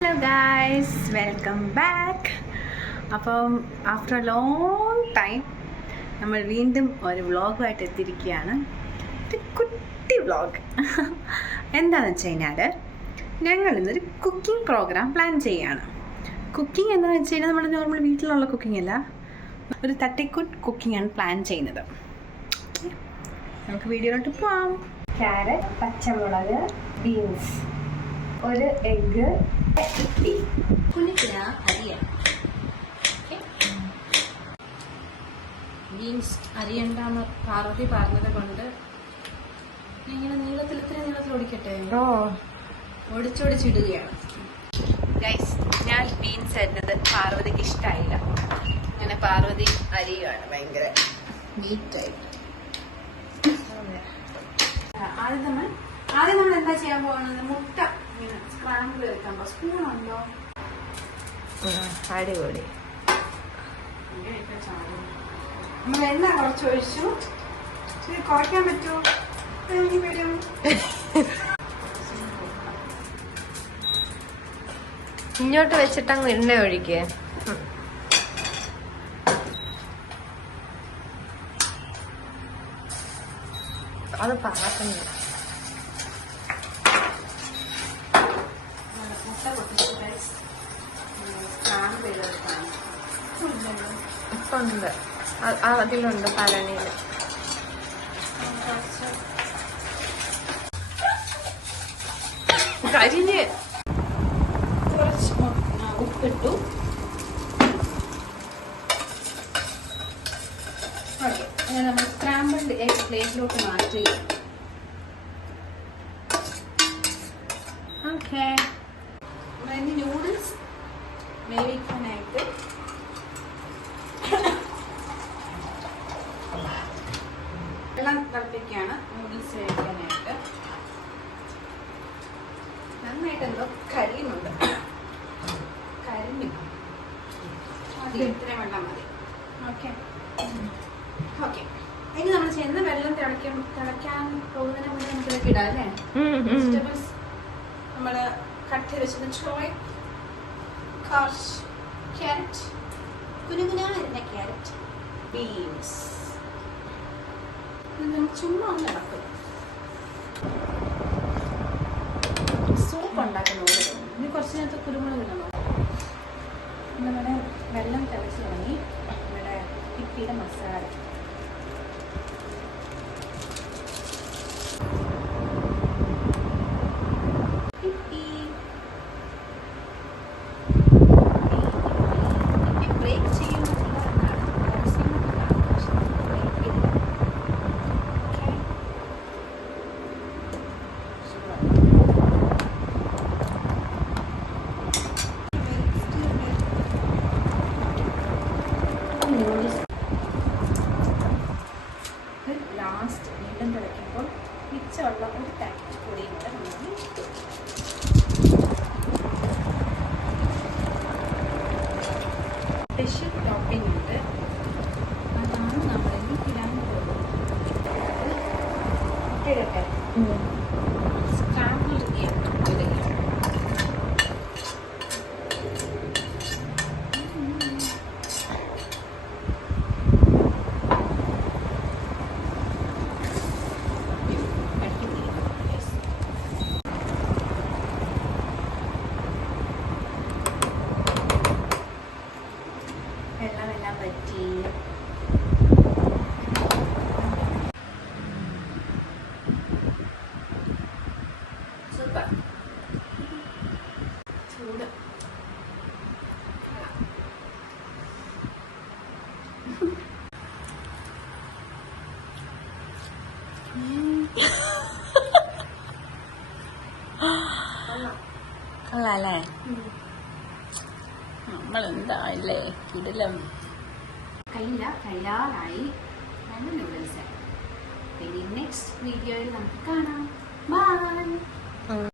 Hello guys, welcome back. അപ്പം after A long time നമ്മൾ വീണ്ടും ഒരു വ്ളോഗുമായിട്ട് എത്തിയിരിക്കുകയാണ്. ഒരു കുട്ടി വ്ളോഗ്. എന്താണെന്ന് വെച്ച് കഴിഞ്ഞാൽ ഞങ്ങളിന്നൊരു കുക്കിംഗ് പ്രോഗ്രാം പ്ലാൻ ചെയ്യുകയാണ്. കുക്കിംഗ് എന്താണെന്ന് വെച്ച് കഴിഞ്ഞാൽ നമ്മുടെ നോർമൽ വീട്ടിലുള്ള കുക്കിംഗ് അല്ല, ഒരു തട്ടിക്കൂട്ട് കുക്കിംഗാണ് പ്ലാൻ ചെയ്യുന്നത്. നമുക്ക് വീഡിയോയിലോട്ട് പോവാം. ക്യാരറ്റ്, പച്ചമുളക്, ബീൻസ്, ഒരു എഗ്ഗ്, ബീൻസ് അരിയണ്ടാന്ന് പാർവതി പറഞ്ഞത് കൊണ്ട് ഇങ്ങനെ നീളത്തിൽ ഇത്ര നീളത്തിൽ ഓടിക്കട്ടെ. ഓടിച്ചോടിച്ചിടുകയാണ് ഗൈസ്. ഞാൻ ബീൻസ് അരിഞ്ഞത് പാർവതിക്ക് ഇഷ്ടമായില്ല. അങ്ങനെ പാർവതി അരിയുകയാണ് ഭയങ്കര നീറ്റായിട്ട്. ആദ്യം നമ്മൾ എന്താ ചെയ്യാൻ പോകുന്നത്? മുട്ട ഇങ്ങനെ സ്ക്രാമ്പിൾ എടുക്കാൻ. സ്പൂണുണ്ടോ? അടിപൊളി. നമ്മൾ എണ്ണ കുറച്ചൊഴിച്ചു. ഇത് കുറയ്ക്കാൻ പറ്റുമോ? വരും. ഇങ്ങോട്ട് വെച്ചിട്ടങ്ങ് എണ്ണ ഒഴിക്കേ. അത് പാകത്തിന് ഇപ്പൊ ഉണ്ട്, അതിലുണ്ട് പഴനിയില്. കരിഞ്ഞ് കുറച്ച് ഉപ്പിട്ടു. ഓക്കെ, നമ്മൾ സ്ക്രാമ്പിൾഡ് എഗ് പ്ലേറ്റിലോട്ട് മാറ്റി. ഓക്കെ, നമ്മളിനി നൂഡിൽസ് വേവിക്കാനായിട്ട് വെള്ളം തിളപ്പിക്കുകയാണ്. നൂഡിൽസ് വേവിക്കാനായിട്ട് നന്നായിട്ട് എന്തോ കരിയുന്നുണ്ട്. കരിഞ്ഞു മതി, ഇത്രയും വെള്ളം മതി. ഓക്കെ ഓക്കെ, ഇനി നമ്മൾ ചെന്ന് വെള്ളം തിളയ്ക്കാൻ പോകുന്നതിന് മുന്നേ നമുക്ക് ഇതൊക്കെ ഇടാം അല്ലേ? വെജിറ്റബിൾസ് നമ്മൾ കട്ട് ചെയ്ത് വെച്ചിട്ട് ചോയ്, ക്യാരറ്റ്, കുനുകുനായിരുന്ന ക്യാരറ്റ്, ബീൻസ്. ചുമ്മാ ഒന്ന് ഇളക്കും. സൂപ്പ് ഉണ്ടാക്കുന്ന പോലെ തോന്നും. ഇനി കുറച്ചിനകത്ത് കുരുമുളക് ഇടണം. നമ്മുടെ വെള്ളം തിളച്ച് തുടങ്ങി. നമ്മുടെ കിട്ടിയുടെ മസാല ബ്രേക്ക് ചെയ്യുമ്പോൾ ലാസ്റ്റ് വീണ്ടും തിളയ്ക്കുമ്പോൾ മിച്ചമുള്ള ഒരു പാക്കറ്റ് പൊടിയും കൂടെ നമ്മൾ ഇട്ടു. സ്പെഷ്യൽ ടോപ്പിംഗ് ഉണ്ട്, അതാണ് നമ്മളിനി ഇടാൻ പോകുന്നത്. ഇടട്ടെ, സ്ക്രാമ്പിൾഡ് എഗ് ഇടുക. വെള്ളമെല്ലാം പറ്റി. സൂപ്പർ. ചൂട് കൊള്ളാല്ലേ? നമ്മളെന്തായില്ലേ കിടിലം. കയ്യിലായി നല്ല നൂഡിൽസ്. ഇനി നെക്സ്റ്റ് വീഡിയോയിൽ നമുക്ക് കാണാം. ബൈ.